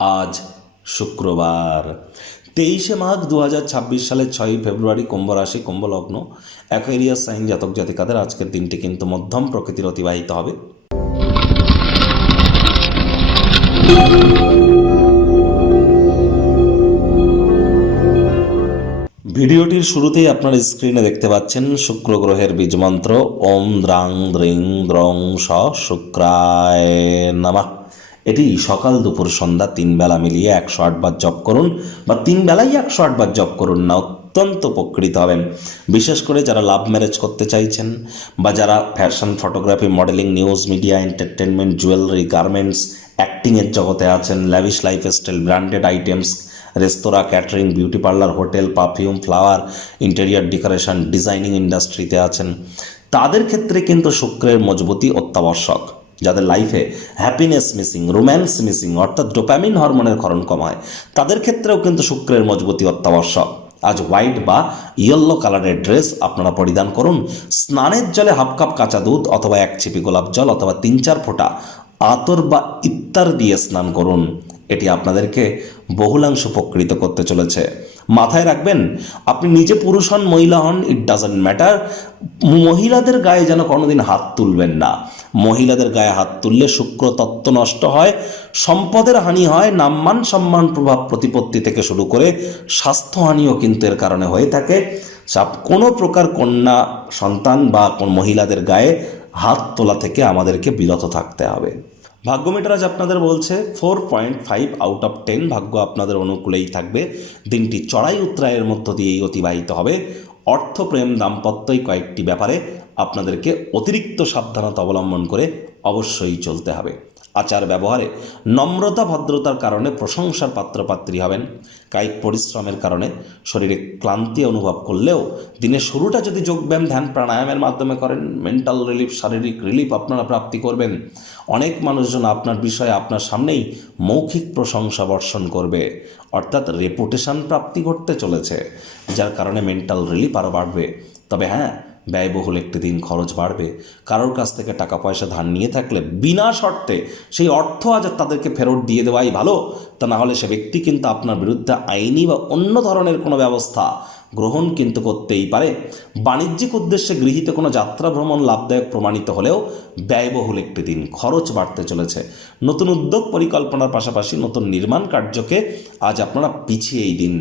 আজ শুক্রবার 23শে মাঘ 2026 সালের 6ই ফেব্রুয়ারি। কুম্ভ রাশি, কুম্ভ লগ্ন, অ্যাকোয়ারিয়াস সাইন জাতক জাতিকাদের আজকের দিনটি কিন্তু মধ্যম প্রকৃতির অতিবাহিত হবে। ভিডিওটির শুরুতেই আপনার স্ক্রিনে দেখতে পাচ্ছেন শুক্র গ্রহের বীজমন্ত্র ওম দ্রাং দ্রিং দ্রং স শুক্রায় নমঃ। এটি সকাল দুপুর সন্ধ্যা 3 বেলা মিলিয়ে 108 বার জপ করুন, বা 3 বেলাই 108 বার জপ করুন না, অত্যন্ত উপকৃত হবেন। বিশেষ করে যারা লাভ ম্যারেজ করতে চাইছেন, বা যারা fashion, photography, modelling, news media, entertainment, jewellery, garments, অ্যাক্টিংয়ের জগতে আছেন, lavish lifestyle, branded items, restaurant, catering, beauty parlour, hotel, perfume, flower, interior decoration, designing ইন্ডাস্ট্রিতে আছেন, তাদের ক্ষেত্রে কিন্তু শুক্রের মজবুতি অত্যাবশ্যক। যাদের লাইফে হ্যাপিনেস মিসিং, রোম্যান্স মিসিং, অর্থাৎ ডোপামিন হরমোনের ক্ষরণ কম হয়, তাদের ক্ষেত্রেও কিন্তু শুক্রের মজবুতি অত্যাবশ্যক। আজ হোয়াইট বা ইয়েলো কালারের ড্রেস আপনারা পরিধান করুন। স্নানের জলে হাফ কাপ কাঁচা দুধ অথবা 1 ছিপি গোলাপ জল অথবা 3-4 ফোঁটা আতর বা ইত্তার দিয়ে স্নান করুন। এটি আপনাদেরকে বহুলাংশ উপকৃত করতে চলেছে। মাথায় রাখবেন, আপনি নিজে পুরুষ হন, মহিলা হন, ইট ডাজন্ট ম্যাটার, মহিলাদের গায়ে যেন কোনোদিন হাত তুলবেন না। মহিলাদের গায়ে হাত তুললে শুক্র তত্ত্ব নষ্ট হয়, সম্পদের হানি হয়, নাম্মান সম্মান প্রভাব প্রতিপত্তি থেকে শুরু করে স্বাস্থ্যহানিও কিন্তু এর কারণে হয়ে থাকে। কোনো প্রকার কন্যা সন্তান বা কোন মহিলাদের গায়ে হাত তোলা থেকে আমাদেরকে বিরত থাকতে হবে। ভাগ্য মিটার আজ আপনাদের বলছে 4.5 আউট অফ 10। ভাগ্য আপনাদের অনুকূলেই থাকবে। দিনটি চড়াই উত্তরায়ের মধ্য দিয়েই অতিবাহিত হবে। অর্থ, প্রেম, দাম্পত্যই কয়েকটি ব্যাপারে আপনাদেরকে অতিরিক্ত সাবধানতা অবলম্বন করে অবশ্যই চলতে হবে। আচার ব্যবহারে নম্রতা, ভদ্রতার কারণে প্রশংসার পাত্রপাত্রী হবেন। কায়িক পরিশ্রমের কারণে শরীরে ক্লান্তি অনুভব করলেও দিনের শুরুটা যদি যোগব্যায়াম, ধ্যান, প্রাণায়ামের মাধ্যমে করেন, মেন্টাল রিলিফ, শারীরিক রিলিফ আপনারা প্রাপ্তি করবেন। অনেক মানুষজন আপনার বিষয়ে আপনার সামনেই মৌখিক প্রশংসা বর্ষণ করবে, অর্থাৎ রেপুটেশন প্রাপ্তি ঘটতে চলেছে, যার কারণে মেন্টাল রিলিফ আরও বাড়বে। তবে হ্যাঁ, ব্যয়বহুল একটি দিন, খরচ বাড়বে। কারোর কাছ থেকে টাকা পয়সা ধার নিয়ে থাকলে বিনা শর্তে সেই অর্থ আজ তাদেরকে ফেরত দিয়ে দেওয়াই ভালো। তা না হলে সে ব্যক্তি কিন্তু আপনার বিরুদ্ধে আইনি বা অন্য ধরনের কোনো ব্যবস্থা গ্রহণ কিন্তু করতেই পারে। বাণিজ্যিক উদ্দেশ্যে গৃহীত কোনো যাত্রা ভ্রমণ লাভদায়ক প্রমাণিত হলেও ব্যয়বহুল একটি দিন, খরচ বাড়তে চলেছে। নতুন উদ্যোগ পরিকল্পনার পাশাপাশি নতুন নির্মাণ কার্যকে আজ আপনারা পিছিয়েই দিন।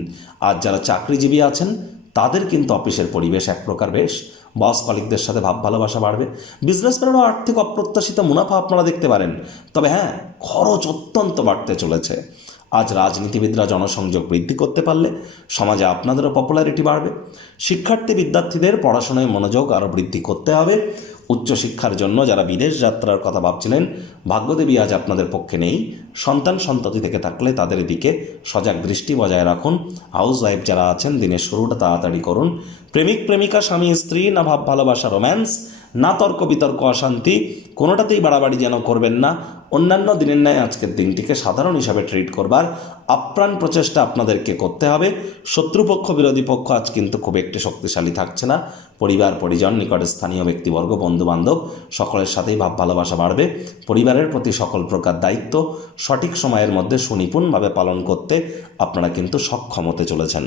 আজ যারা চাকরিজীবী আছেন তাদের কিন্তু অফিসের পরিবেশ এক প্রকার বেশ। বস কলিগদের সাথে ভাব ভালোবাসা বাড়বে। বিজনেসম্যানেরও আর্থিক অপ্রত্যাশিত মুনাফা আপনারা দেখতে পারেন। তবে হ্যাঁ, খরচ অত্যন্ত বাড়তে চলেছে। আজ রাজনীতিবিদরা জনসংযোগ বৃদ্ধি করতে পারলে সমাজে আপনাদেরও পপুলারিটি বাড়বে। শিক্ষার্থী বিদ্যার্থীদের পড়াশোনায় মনোযোগ আরও বৃদ্ধি করতে হবে। উচ্চশিক্ষার জন্য যারা বিদেশ যাত্রার কথা ভাবছিলেন, ভাগ্যদেবী আজ আপনাদের পক্ষে নেই। সন্তান সন্ততি থেকে থাকলে তাদের দিকে সজাগ দৃষ্টি বজায় রাখুন। হাউস ওয়াইফ যারা আছেন, দিনের শুরুটা তাড়াতাড়ি করুন। প্রেমিক প্রেমিকা, স্বামী স্ত্রী, না ভাব ভালোবাসা, রোম্যান্স, না তর্ক বিতর্ক, অশান্তি, কোনোটাতেই বাড়াবাড়ি যেন করবেন না। অন্যান্য দিনের ন্যায় আজকের দিনটিকে সাধারণ হিসাবে ট্রিট করবার আপ্রাণ প্রচেষ্টা আপনাদেরকে করতে হবে। শত্রুপক্ষ, বিরোধী পক্ষ আজ কিন্তু খুব একটি শক্তিশালী থাকছে না। পরিবার, পরিজন, নিকটের স্থানীয় ব্যক্তিবর্গ, বন্ধুবান্ধব সকলের সাথেই ভাব ভালোবাসা বাড়বে। পরিবারের প্রতি সকল প্রকার দায়িত্ব সঠিক সময়ের মধ্যে সুনিপুণভাবে পালন করতে আপনারা কিন্তু সক্ষম হতে চলেছেন।